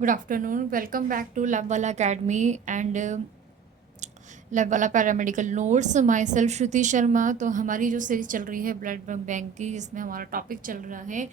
Good afternoon, welcome back to lab वाला academy and lab वाला paramedical notes. Myself Shruti Sharma. तो हमारी जो सीरीज चल रही है ब्लड बैंक की, जिसमें हमारा टॉपिक चल रहा है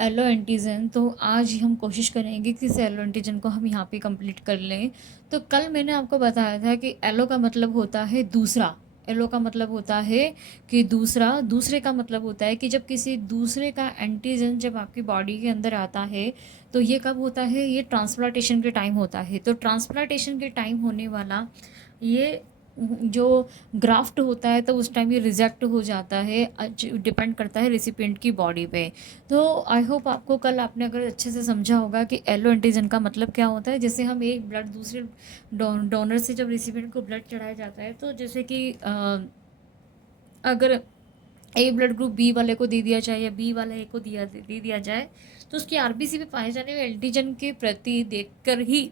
एलो एंटीजन। तो आज हम कोशिश करेंगे कि इस एलो एंटीजन को हम यहाँ पे कंप्लीट कर लें। तो कल मैंने आपको बताया था कि एलो का मतलब होता है दूसरा। एलो का मतलब होता है कि दूसरा, दूसरे का मतलब होता है कि जब किसी दूसरे का एंटीजन जब आपकी बॉडी के अंदर आता है तो ये कब होता है, ये ट्रांसप्लांटेशन के टाइम होता है। तो ट्रांसप्लांटेशन के टाइम होने वाला ये जो ग्राफ्ट होता है तो उस टाइम ये रिजेक्ट हो जाता है। डिपेंड करता है रेसिपिएंट की बॉडी पे। तो आई होप आपको कल आपने अगर अच्छे से समझा होगा कि एलो एंटीजन का मतलब क्या होता है। जैसे हम एक ब्लड दूसरे डोनर से जब रेसिपिएंट को ब्लड चढ़ाया जाता है, तो जैसे कि अगर ए ब्लड ग्रुप बी वाले को दे दिया जाए या बी वाले को दे दिया जाए, तो उसकी आरबीसी में पाए जाने वाले एंटीजन के प्रति देखकर ही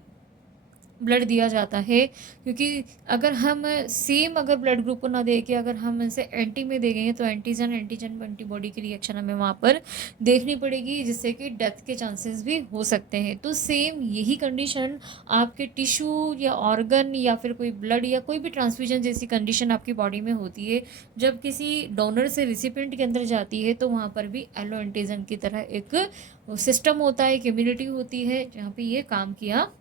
ब्लड दिया जाता है। क्योंकि अगर हम सेम अगर ब्लड ग्रुप को ना दे के अगर हम इसे एंटी में देंगे तो एंटीजन एंटीजन एंटीबॉडी की रिएक्शन हमें वहाँ पर देखनी पड़ेगी, जिससे कि डेथ के चांसेस भी हो सकते हैं। तो सेम यही कंडीशन आपके टिश्यू या ऑर्गन या फिर कोई ब्लड या कोई भी ट्रांसफ्यूजन जैसी कंडीशन आपकी बॉडी में होती है, जब किसी डोनर से रिसिपिएंट के अंदर जाती है तो वहाँ पर भी एलो एंटीजन की तरह एक सिस्टम होता है, एक इम्यूनिटी होती है जहाँ पे ये काम किया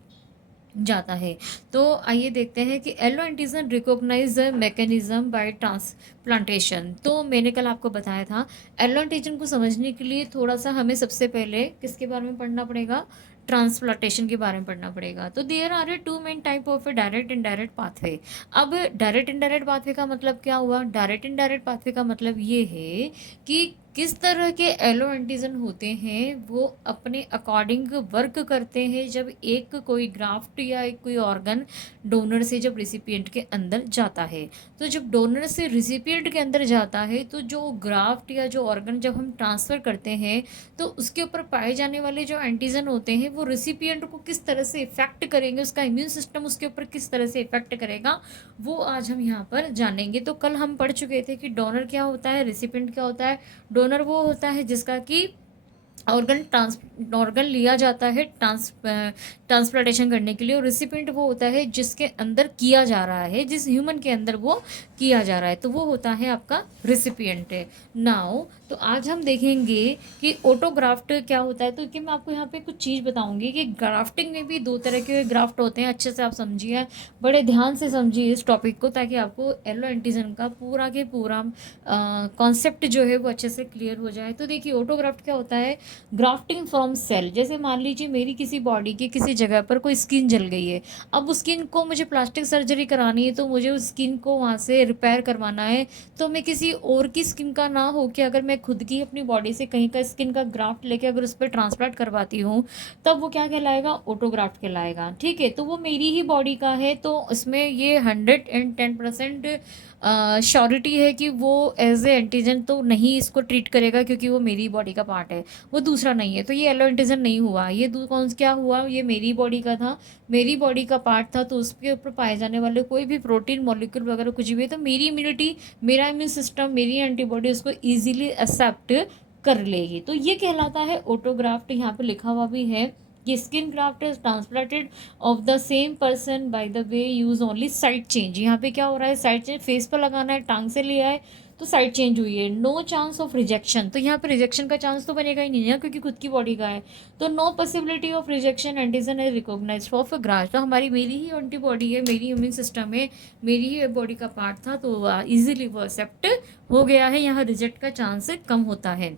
जाता है। तो आइए देखते हैं कि allo antigen recognise the mechanism by transplantation. तो मैंने कल आपको बताया था एलो एंटीजन को समझने के लिए थोड़ा सा हमें सबसे पहले किसके बारे में पढ़ना पड़ेगा, ट्रांसप्लांटेशन के बारे में पढ़ना पड़ेगा। तो there are a two main type of direct indirect pathway. अब डायरेक्ट इनडायरेक्ट पाथवे का मतलब क्या हुआ, डायरेक्ट इनडायरेक्ट पाथवे का मतलब ये है कि किस तरह के एलो एंटीजन होते हैं वो अपने अकॉर्डिंग वर्क करते हैं जब एक कोई ग्राफ्ट या एक कोई ऑर्गन डोनर से जब रिसिपिएंट के अंदर जाता है। तो जब डोनर से रिसिपिएंट के अंदर जाता है तो जो ग्राफ्ट या जो ऑर्गन जब हम ट्रांसफ़र करते हैं तो उसके ऊपर पाए जाने वाले जो एंटीजन होते हैं वो रिसिपिएंट को किस तरह से इफेक्ट करेंगे, उसका इम्यून सिस्टम उसके ऊपर किस तरह से इफेक्ट करेगा, वो आज हम यहाँ पर जानेंगे। तो कल हम पढ़ चुके थे कि डोनर क्या होता है, रिसिपिएंट क्या होता है। डोनर वो होता है जिसका कि ऑर्गन लिया जाता है ट्रांसप्लांटेशन करने के लिए, और रिसिपिएंट वो होता है जिसके अंदर किया जा रहा है, जिस ह्यूमन के अंदर वो किया जा रहा है, तो वो होता है आपका रिसिपिएंट है। नाउ तो आज हम देखेंगे कि ऑटोग्राफ्ट क्या होता है। तो कि मैं आपको यहाँ पे कुछ चीज़ बताऊंगी कि ग्राफ्टिंग में भी दो तरह के ग्राफ्ट होते हैं। अच्छे से आप समझिए, बड़े ध्यान से समझिए इस टॉपिक को, ताकि आपको एलो एंटीजन का पूरा के पूरा कॉन्सेप्ट जो है वो अच्छे से क्लियर हो जाए। तो देखिए ऑटोग्राफ्ट क्या होता है, ग्राफ्टिंग फ्रॉम सेल। जैसे मान लीजिए मेरी किसी बॉडी की किसी जगह पर कोई स्किन जल गई है, अब उस स्किन को मुझे प्लास्टिक सर्जरी करानी है, तो मुझे उस स्किन को वहाँ से रिपेयर करवाना है। तो मैं किसी और की स्किन का ना हो कि अगर मैं खुद की अपनी बॉडी से कहीं का स्किन का ग्राफ्ट लेके अगर उस पर ट्रांसप्लांट करवाती हूँ, तब वो क्या कहलाएगा, ऑटोग्राफ्ट कहलाएगा। ठीक है, तो वो मेरी ही बॉडी का है, तो इसमें ये 110% श्योरिटी है कि वो एज ए एंटीजन तो नहीं इसको ट्रीट करेगा, क्योंकि वो मेरी बॉडी का पार्ट है, वो दूसरा नहीं है। तो ये एलो एंटीजन नहीं हुआ, ये कौन क्या हुआ, ये मेरी बॉडी का था, मेरी बॉडी का पार्ट था। तो उसके ऊपर पाए जाने वाले कोई भी प्रोटीन मॉलिक्यूल वगैरह कुछ भी है, तो मेरी इम्यूनिटी, मेरा इम्यून सिस्टम, मेरी एंटीबॉडी उसको ईजिली एक्सेप्ट कर लेगी। तो ये कहलाता है ऑटोग्राफ्ट। यहाँ पे लिखा हुआ भी है कि skin graft is transplanted of the same person by the way use only side change. यहाँ पे क्या हो रहा है, साइड चेंज फेस पर लगाना है, टांग से लिया है तो साइड चेंज हुई है। नो चांस ऑफ रिजेक्शन, तो यहाँ पे रिजेक्शन का चांस तो बनेगा ही नहीं है क्योंकि खुद की बॉडी का है। तो no possibility of rejection, antigen is recognised of a graft. तो हमारी मेरी ही एंटीबॉडी है, मेरी इम्यून सिस्टम है, मेरी ही बॉडी का पार्ट था, तो इजीली वो एक्सेप्ट हो गया है। यहाँ रिजेक्ट का चांस कम होता है।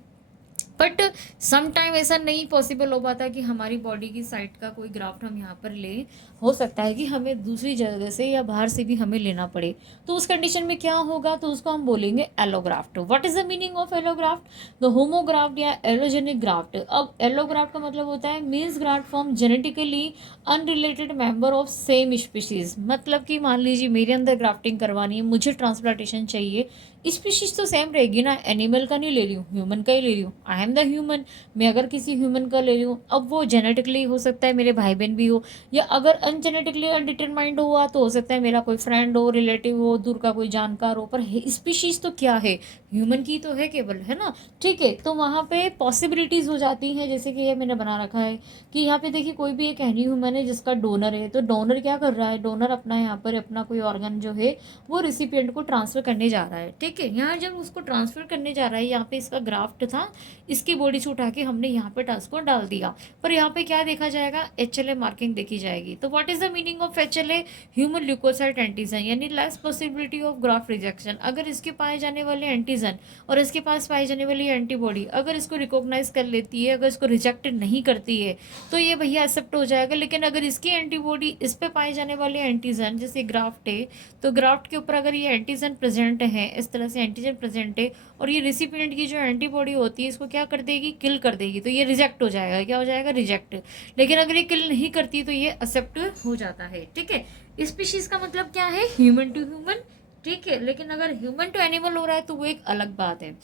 बट सम टाइम ऐसा नहीं पॉसिबल हो पाता कि हमारी बॉडी की साइड का कोई ग्राफ्ट हम यहाँ पर ले, हो सकता है कि हमें दूसरी जगह से या बाहर से भी हमें लेना पड़े। तो उस कंडीशन में क्या होगा, तो उसको हम बोलेंगे allograft. What is the meaning of allograft, the homograft या एलोजेनिक ग्राफ्ट। अब एलोग्राफ्ट का मतलब होता है means graft from genetically unrelated member of same species. मतलब कि मान लीजिए मेरे अंदर ग्राफ्टिंग करवानी है, मुझे ट्रांसप्लांटेशन चाहिए, स्पीशीज तो सेम रहेगी ना, एनिमल का नहीं ले रही हूँ, ह्यूमन का ही ले रही हूँ, आई एम द ह्यूमन, मैं अगर किसी ह्यूमन का ले रही हूँ, अब वो जेनेटिकली हो सकता है मेरे भाई बहन भी हो, या अगर अनजेनेटिकली अनडिटरमाइंड हुआ तो हो सकता है मेरा कोई फ्रेंड हो, रिलेटिव हो, दूर का कोई जानकार हो, पर स्पीशीज़ तो क्या है, ह्यूमन की तो है केवल, है ना। ठीक है, तो वहाँ पे पॉसिबिलिटीज़ हो जाती हैं, जैसे कि ये मैंने बना रखा है कि यहाँ पे देखिए कोई भी एक एनी ह्यूमन है जिसका डोनर है, तो डोनर क्या कर रहा है, डोनर अपना यहाँ पर अपना कोई ऑर्गन जो है वो रिसिपिएंट को ट्रांसफ़र करने जा रहा है। ठीक है, यहाँ जब उसको ट्रांसफ़र करने जा रहा है, यहाँ पे इसका ग्राफ्ट था, इसकी बॉडी से उठा के हमने यहाँ पर टास्क को डाल दिया, पर यहाँ पे क्या देखा जाएगा, HLA मार्किंग देखी जाएगी। तो what is the meaning of HLA, human leukocyte antigen, यानी less possibility of graft rejection. अगर इसके पाए जाने वाले एंटीजन और इसके पास पाई जाने वाली एंटीबॉडी अगर इसको रिकॉग्नाइज कर लेती है, अगर इसको रिजेक्ट नहीं करती है, तो ये भैया एक्सेप्ट हो जाएगा। लेकिन अगर इसकी एंटीबॉडी इस पे पाए जाने वाले एंटीजन, जैसे ग्राफ्ट है, तो ग्राफ्ट के ऊपर अगर ये एंटीजन प्रेजेंट है, इस तरह से एंटीजन प्रेजेंट है, और ये रिसिपिएंट की जो एंटीबॉडी होती है इसको क्या कर देगी, किल कर देगी, तो ये रिजेक्ट हो जाएगा। क्या हो जाएगा, रिजेक्ट। लेकिन अगर ये किल नहीं करती तो ये एक्सेप्ट हो जाता है। ठीक है, स्पीशीज का मतलब क्या है, ह्यूमन टू ह्यूमन। ठीक है, लेकिन अगर ह्यूमन टू एनिमल हो रहा है तो वो एक अलग बात है।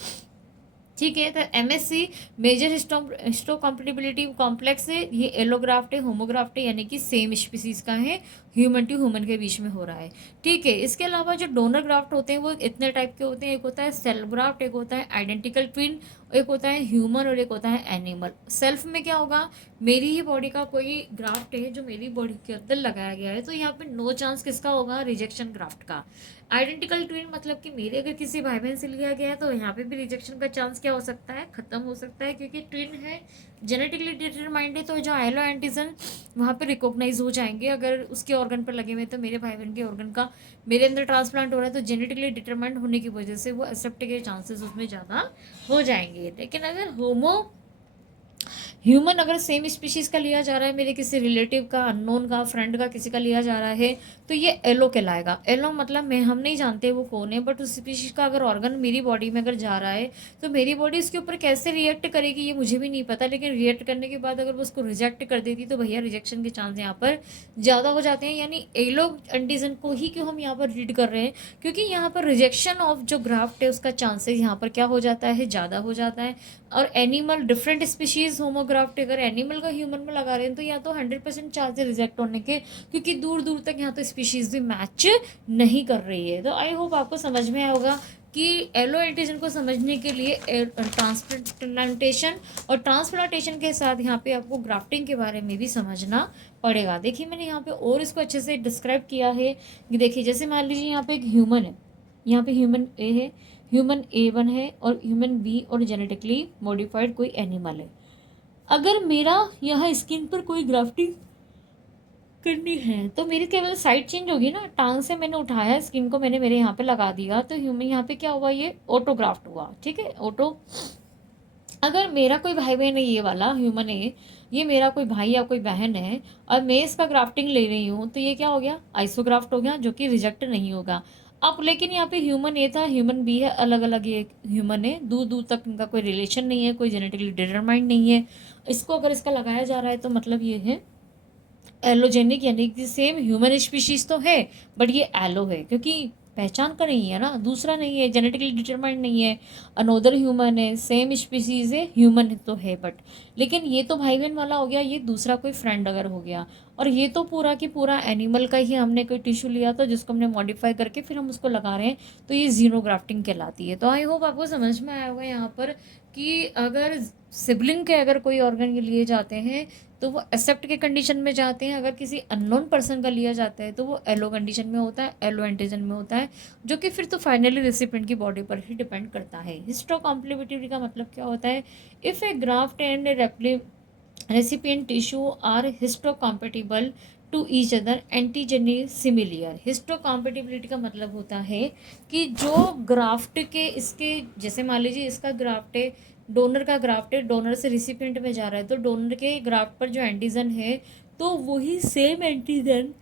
ठीक है, तो MSC मेजर हिस्टोकम्पेटिबिलिटी कॉम्प्लेक्स है, ये एलोग्राफ्ट है, होमोग्राफ्ट है, यानी कि सेम स्पीसीज का है, ह्यूमन टू ह्यूमन के बीच में हो रहा है। ठीक है, इसके अलावा जो डोनर ग्राफ्ट होते हैं वो इतने टाइप के होते हैं, एक होता है सेल्फ ग्राफ्ट, एक होता है आइडेंटिकल ट्विन, एक होता है ह्यूमन और एक होता है एनिमल। सेल्फ में क्या होगा, मेरी ही बॉडी का कोई ग्राफ्ट है जो मेरी बॉडी के अंदर लगाया गया है, तो यहाँ पे नो चांस किसका होगा, रिजेक्शन ग्राफ्ट का। आइडेंटिकल ट्विन मतलब कि मेरे अगर किसी भाई बहन से लिया गया है तो यहाँ पे भी रिजेक्शन का चांस क्या हो सकता है, खत्म हो सकता है, क्योंकि ट्विन है, जेनेटिकली डिटरमाइंड है, तो जो आइलो एंटीजन वहाँ पे रिकॉग्नाइज हो जाएंगे। अगर उसके ऑर्गन पर लगे हुए तो मेरे भाई बहन के ऑर्गन का मेरे अंदर ट्रांसप्लांट हो रहा है, तो जेनेटिकली डिटरमाइंड होने की वजह से वो एक्सेप्ट के चांसेस उसमें ज़्यादा हो जाएंगे। लेकिन अगर ह्यूमन अगर सेम स्पीशीज़ का लिया जा रहा है, मेरे किसी रिलेटिव का, अननोन का, फ्रेंड का, किसी का लिया जा रहा है, तो ये एलो कहलाएगा। एलो मतलब मैं हम नहीं जानते वो कौन है, बट उस स्पीशीज़ का अगर ऑर्गन मेरी बॉडी में अगर जा रहा है तो मेरी बॉडी उसके ऊपर कैसे रिएक्ट करेगी ये मुझे भी नहीं पता, लेकिन रिएक्ट करने के बाद अगर वो उसको रिजेक्ट कर देती तो भैया रिजेक्शन के चांस यहाँ पर ज़्यादा हो जाते हैं। यानी एलो एंटीजन को ही क्यों हम यहाँ पर रीड कर रहे हैं, क्योंकि यहाँ पर रिजेक्शन ऑफ जो ग्राफ्ट है उसका चांसेस यहाँ पर क्या हो जाता है, ज़्यादा हो जाता है। और एनिमल डिफरेंट स्पीशीज़ होमोग्राफ्ट अगर एनिमल का ह्यूमन में लगा रहे हैं तो या तो 100% चांस है रिजेक्ट होने के, क्योंकि दूर दूर तक यहाँ तो स्पीशीज़ भी मैच नहीं कर रही है। तो आई होप आपको समझ में आया होगा कि एलो एंटीजन को समझने के लिए ट्रांसप्लांटेशन और ट्रांसप्लांटेशन के साथ यहाँ पे आपको ग्राफ्टिंग के बारे में भी समझना पड़ेगा। देखिए मैंने यहाँ पे और इसको अच्छे से डिस्क्राइब किया है कि देखिए जैसे मान लीजिए यहाँ पे एक ह्यूमन है, यहाँ पे ह्यूमन ए है, ह्यूमन A1 है और ह्यूमन B और जेनेटिकली मॉडिफाइड कोई एनिमल है। अगर मेरा यहाँ स्किन पर कोई ग्राफ्टिंग करनी है तो मेरी केवल साइड चेंज होगी ना, टांग से मैंने उठाया स्किन को, मैंने मेरे यहाँ पे लगा दिया, तो ह्यूमन यहाँ पे क्या हुआ, ये ऑटोग्राफ्ट हुआ। ठीक है, ऑटो। अगर मेरा कोई भाई बहन है, ये वाला ह्यूमन है, ये मेरा कोई भाई या कोई बहन है और मैं इसका ग्राफ्टिंग ले रही हूँ, तो ये क्या हो गया, आइसोग्राफ्ट हो गया, जो कि रिजेक्ट नहीं होगा। अब लेकिन यहाँ पे ह्यूमन ए था, ह्यूमन बी है, अलग अलग ये ह्यूमन है, दूर दूर तक इनका कोई रिलेशन नहीं है, कोई जेनेटिकली डिटरमाइंड नहीं है। इसको अगर इसका लगाया जा रहा है तो मतलब ये है एलोजेनिक, यानी कि सेम ह्यूमन स्पीशीज तो है बट ये एलो है, क्योंकि पहचान का नहीं है ना, दूसरा नहीं है, जेनेटिकली डिटरमाइंड नहीं है, अनोदर ह्यूमन है, सेम स्पीसीज है, ह्यूमन तो है बट, लेकिन ये तो भाई बहन वाला हो गया, ये दूसरा कोई फ्रेंड अगर हो गया, और ये तो पूरा की पूरा एनिमल का ही हमने कोई टिश्यू लिया था जिसको हमने मॉडिफाई करके फिर हम उसको लगा रहे हैं, तो ये जीनोग्राफ्टिंग कहलाती है। तो आई होप आपको समझ में आया होगा यहाँ पर कि अगर सिबलिंग के अगर कोई ऑर्गन लिए जाते हैं तो वो एक्सेप्ट के कंडीशन में जाते हैं, अगर किसी अननोन पर्सन का लिया जाता है तो वो एलो कंडीशन में होता है, एलो एंटीजन में होता है, जो कि फिर तो फाइनली रेसिपिएंट की बॉडी पर ही डिपेंड करता है। हिस्टोकॉम्प्लेमेंटिविटी का मतलब क्या होता है, if a graft and recipient tissue are histocompatible to each other antigenically similar. Histocompatibility का मतलब होता है कि जो ग्राफ्ट के इसके, जैसे मान लीजिए इसका ग्राफ्ट है, डोनर का ग्राफ्ट है, डोनर से रिसिपिएंट में जा रहा है, तो डोनर के ग्राफ्ट पर जो एंटीजन है तो वही सेम एंटीजन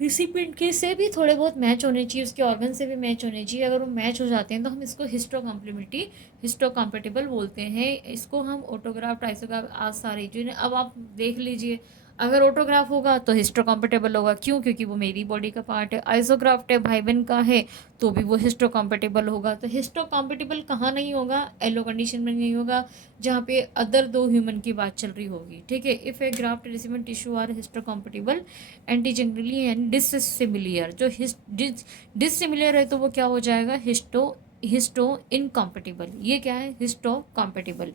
रिसिपिएंट के से भी थोड़े बहुत मैच होने चाहिए, उसके ऑर्गन से भी मैच होने चाहिए। अगर वो मैच हो जाते हैं तो हम इसको हिस्टोकॉम्पेटिबल बोलते हैं। इसको हम ऑटोग्राफ्ट, आइसोग्राफ, आज सारे जो अब आप देख लीजिए, अगर ऑटोग्राफ होगा तो हिस्टोकॉम्पेटेबल होगा, क्यों? क्योंकि वो मेरी बॉडी का पार्ट है। आइसोग्राफ्ट है, भाई बहन का है, तो भी वो हिस्टोकॉम्पेटेबल होगा। तो हिस्टोकॉम्पेटेबल कहाँ नहीं होगा? एलो कंडीशन में नहीं होगा, जहाँ पे अदर दो ह्यूमन की बात चल रही होगी, ठीक है। If a graft recipient tissue are histocompatible antigenically and dissimilar, जो डिससिमिलर है तो वो क्या हो जाएगा? Histoincompatible. ये क्या है? हिस्टो कॉम्पेटिबल,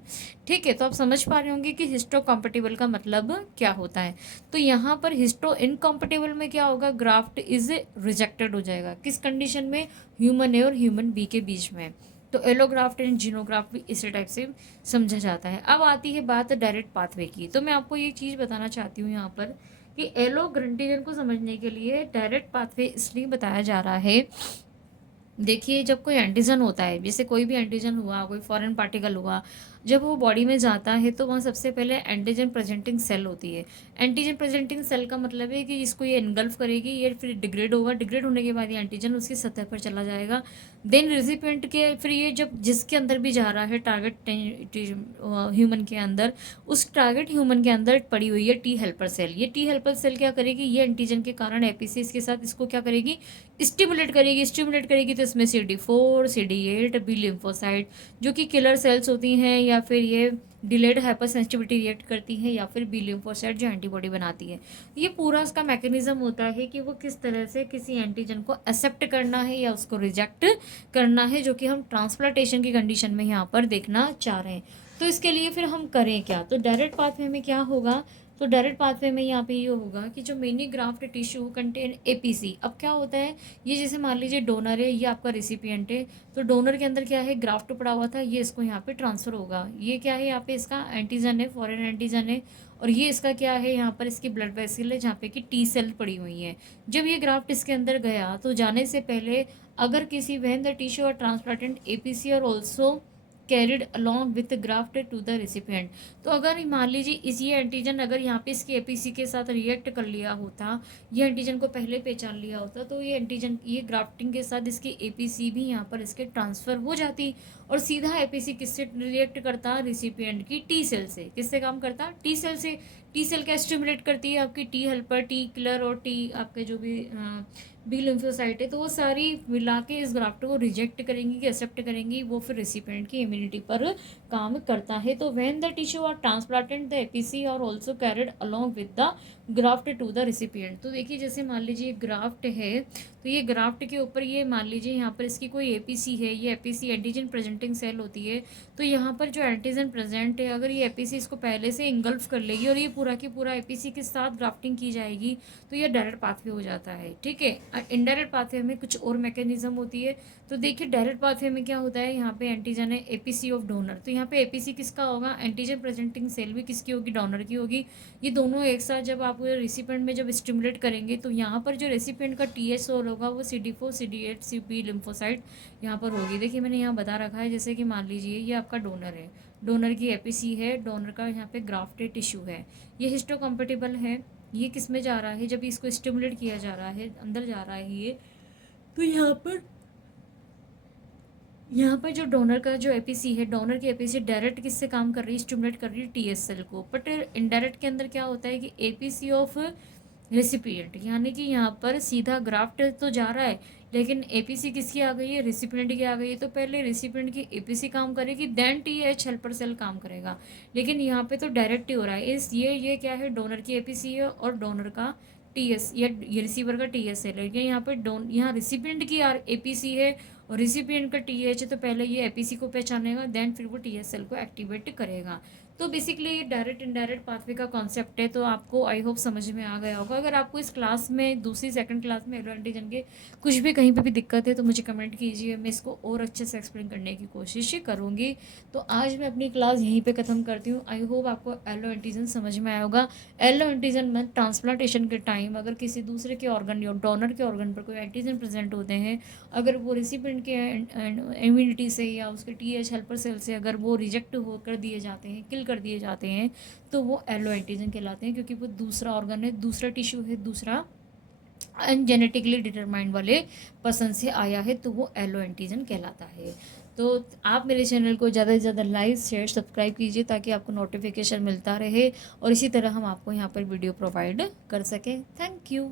ठीक है। तो आप समझ पा रहे होंगे कि हिस्टो कॉम्पेटिबल का मतलब क्या होता है। तो यहाँ पर हिस्टो इनकॉम्पेटिबल में क्या होगा? ग्राफ्ट इज रिजेक्टेड हो जाएगा। किस कंडीशन में? ह्यूमन ए और ह्यूमन बी के बीच में। तो एलोग्राफ्ट एंड जीनोग्राफ्ट भी इसी टाइप से समझा जाता है। अब आती है बात डायरेक्ट पाथवे की। तो मैं आपको ये चीज़ बताना चाहती हूँ यहाँ पर कि एलो ग्रंटीजन को समझने के लिए डायरेक्ट पाथवे इसलिए बताया जा रहा है। देखिए, जब कोई एंटीजन होता है, जैसे कोई भी एंटीजन हुआ, कोई फॉरेन पार्टिकल हुआ, जब वो बॉडी में जाता है तो वहाँ सबसे पहले एंटीजन प्रेजेंटिंग सेल होती है। एंटीजन प्रेजेंटिंग सेल का मतलब है कि इसको ये इनगल्फ करेगी, ये फिर डिग्रेड होगा, डिग्रेड होने के बाद ये एंटीजन उसकी सतह पर चला जाएगा। देन रेसिपिएंट के फिर ये जब जिसके अंदर भी जा रहा है, टारगेट ह्यूमन के अंदर, उस टारगेट ह्यूमन के अंदर पड़ी हुई है टी हेल्पर सेल। ये टी हेल्पर सेल क्या करेगी? ये एंटीजन के कारण एपीसी के साथ इसको क्या करेगी? स्टिमुलेट करेगी। तो इसमें CD4, CD8, बी लिम्फोसाइट जो कि किलर सेल्स होती हैं, या फिर ये डिलेड हाइपर सेंसिटिविटी रिएक्ट करती हैं, या फिर बी लिम्फोसाइट जो एंटीबॉडी बनाती है। ये पूरा उसका मैकेनिज्म होता है कि वो किस तरह से किसी एंटीजन को एक्सेप्ट करना है या उसको रिजेक्ट करना है, जो कि हम ट्रांसप्लांटेशन की कंडीशन में यहाँ पर देखना चाह रहे हैं। तो इसके लिए फिर हम करें क्या? तो डायरेक्ट पाथवे में क्या होगा? तो डायरेक्ट पाथवे में यहाँ पे ये होगा कि जो many graft tissue contain APC. अब क्या होता है, ये जैसे मान लीजिए डोनर है, ये आपका रिसिपिएंट है, तो डोनर के अंदर क्या है? ग्राफ्ट पड़ा हुआ था, ये इसको यहाँ पे ट्रांसफ़र होगा। ये क्या है? यहाँ पे इसका एंटीजन है, फॉरेन एंटीजन है, और ये इसका क्या है? यहाँ पर इसकी ब्लड वेसल है, जहाँ पे कि टी सेल पड़ी हुई है। जब ये ग्राफ्ट इसके अंदर गया तो जाने से पहले अगर किसी व्हेन द टिश्यू और ट्रांसप्लांटेड एपीसी और also carried along with graft to the recipient. तो अगर मान लीजिए इस ये एंटीजन अगर यहाँ पे इसके एपीसी के साथ रिएक्ट कर लिया होता, ये एंटीजन को पहले पहचान लिया होता, तो ये एंटीजन ये ग्राफ्टिंग के साथ इसकी एपीसी भी यहाँ पर इसके ट्रांसफ़र हो जाती, और सीधा एपीसी किससे रिएक्ट करता? रेसिपिएंट की टी सेल से। किससे काम करता? टी सेल से। टी सेल क्या स्टिमुलेट करती है? आपकी टी हेल्पर, टी किलर और टी आपके जो भी बी लिम्फोसाइट है, तो वो सारी मिला के इस ग्राफ्ट को रिजेक्ट करेंगी कि एक्सेप्ट करेंगी, वो फिर रेसिपिएंट की इम्यूनिटी पर काम करता है। तो when the tissue are transplanted the APC और also carried along with the graft to the recipient. तो देखिए, जैसे मान लीजिए ग्राफ्ट है, तो ये ग्राफ्ट के ऊपर ये मान लीजिए यहाँ पर इसकी कोई एपीसी है, ये एपीसी एंटीजन प्रेजेंटिंग सेल होती है। तो यहाँ पर जो एंटीजन प्रेजेंट है, अगर ये एपीसी इसको पहले से इंगल्फ कर लेगी और ये पूरा की पूरा एपीसी के साथ ग्राफ्टिंग की जाएगी, तो ये डायरेक्ट पाथवे हो जाता है, ठीक है। इनडायरेक्ट पाथवे में कुछ और मैकेनिज्म होती है। तो देखिए, डायरेक्ट पाथवे में क्या होता है? यहाँ पे एंटीजन है, एपीसी ऑफ डोनर, तो यहाँ पे एपीसी किसका होगा? एंटीजन प्रेजेंटिंग सेल भी किसकी होगी? डोनर की होगी। ये दोनों एक साथ जब आप रेसिपिएंट में जब स्टिमुलेट करेंगे, तो यहाँ पर जो रेसिपिएंट का टीएस सोल होगा वो CD4, CD8, CB लिम्फोसाइट यहाँ पर होगी। देखिए, मैंने यहाँ बता रखा है, जैसे कि मान लीजिए ये आपका डोनर है, डोनर की एपीसी है, डोनर का यहाँ पे ग्राफ्टेड टिश्यू है, ये हिस्टोकॉम्पेटिबल है। ये किस में जा रहा है? जब इसको स्टिमुलेट किया जा रहा है, अंदर जा रहा है ये, तो यहाँ पर जो डोनर का जो एपीसी है, डोनर की एपीसी डायरेक्ट किससे काम कर रही है? स्टिमुलेट कर रही है टीएस सेल को। बट इनडायरेक्ट के अंदर क्या होता है कि एपीसी ऑफ रेसिपिएंट, यानी कि यहाँ पर सीधा ग्राफ्ट तो जा रहा है, लेकिन एपीसी किसकी आ गई है? रेसिपिएंट की आ गई है। तो पहले रेसिपिएंट की एपीसी काम करेगी, देन टीएच हेल्पर सेल काम करेगा। लेकिन यहाँ पे तो डायरेक्ट ही हो रहा है। ये क्या है? डोनर की एपीसी है और डोनर का टीएस, ये रिसीवर का टीएस है। लेकिन यहाँ पे यहाँ रेसिपिएंट की एपीसी है और रिसिपिएंट का टीएच है, तो पहले ये एपीसी को पहचानेगा, देन फिर वो टीएस सेल को एक्टिवेट करेगा। तो बेसिकली ये डायरेक्ट इनडायरेक्ट पाथवे का कॉन्सेप्ट है। तो आपको आई होप समझ में आ गया होगा। अगर आपको इस क्लास में दूसरी सेकंड क्लास में एलो एंटीजन के कुछ भी कहीं पे भी दिक्कत है तो मुझे कमेंट कीजिए, मैं इसको और अच्छे से एक्सप्लेन करने की कोशिश करूँगी। तो आज मैं अपनी क्लास यहीं पे ख़त्म करती हूँ। आई होप आपको एलो एंटीजन समझ में आया होगा। एलो एंटीजन में ट्रांसप्लांटेशन के टाइम अगर किसी दूसरे के ऑर्गन या डोनर के ऑर्गन पर कोई एंटीजन प्रेजेंट होते हैं, अगर वो रिसिपिएंट के इम्यूनिटी से या उसके टीएच हेल्पर सेल से अगर वो रिजेक्ट हो कर दिए जाते हैं, किल कर दिए जाते हैं, तो वो एलो एंटीजन कहलाते हैं, क्योंकि वो दूसरा ऑर्गन है, दूसरा टिश्यू है, दूसरा जेनेटिकली डिटरमाइंड वाले पर्सन से आया है, तो वो एलो एंटीजन कहलाता है। तो आप मेरे चैनल को ज़्यादा से ज़्यादा लाइक शेयर सब्सक्राइब कीजिए ताकि आपको नोटिफिकेशन मिलता रहे और इसी तरह हम आपको यहाँ पर वीडियो प्रोवाइड कर सकें। Thank you.